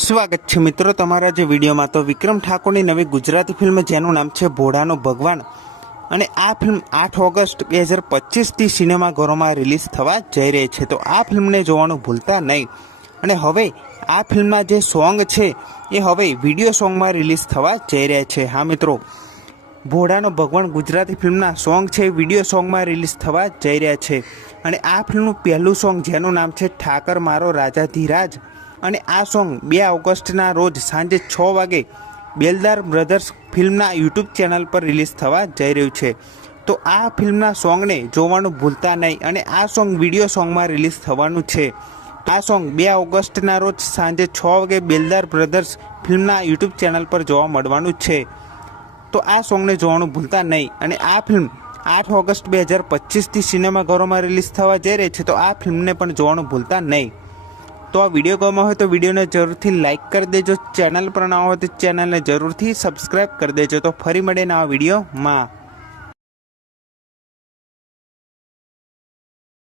સ્વાગત છે મિત્રો તમારા જે વિડીયોમાં। તો વિક્રમ ઠાકોરની નવી ગુજરાતી ફિલ્મ જેનું નામ છે ભોળાનો ભગવાન અને આ ફિલ્મ 8 ઓગસ્ટ 2025થી સિનેમાઘરોમાં રિલીઝ થવા જઈ રહી છે। તો આ ફિલ્મને જોવાનું ભૂલતા નહીં। અને હવે આ ફિલ્મના જે સોંગ છે એ હવે વિડીયો સોંગમાં રિલીઝ થવા જઈ રહ્યા છે। હા મિત્રો, ભોળાનો ભગવાન ગુજરાતી ફિલ્મના સોંગ છે વિડીયો સોંગમાં રિલીઝ થવા જઈ રહ્યા છે। અને આ ફિલ્મનું પહેલું સોંગ જેનું નામ છે ઠાકર મારો રાજાધીરાજ અને આ સોંગ 2 ઓગસ્ટના રોજ સાંજે 6 વાગે બેલદાર બ્રધર્સ ફિલ્મના યુટ્યુબ ચેનલ પર રિલીઝ થવા જઈ રહ્યું છે। તો આ ફિલ્મના સોંગને જોવાનું ભૂલતા નહીં અને આ સોંગ વિડીયો સોંગમાં રિલીઝ થવાનું છે। આ સોંગ 2 ઓગસ્ટના રોજ સાંજે 6 વાગે બેલદાર બ્રધર્સ ફિલ્મના યુટ્યુબ ચેનલ પર જોવા મળવાનું છે। તો આ સોંગને જોવાનું ભૂલતા નહીં। અને આ ફિલ્મ 8 ઓગસ્ટ 2025થી સિનેમાઘરોમાં રિલીઝ થવા જઈ રહી છે। તો આ ફિલ્મને પણ જોવાનું ભૂલતા નહીં। તો આ વિડીયો ગમ્યો હોય તો વિડીયોને જરૂરથી લાઇક કરી દેજો। ચેનલ પર ના હોય તો ચેનલને જરૂરથી સબસ્ક્રાઈબ કરી દેજો। તો ફરી મળીને આ વિડીયોમાં।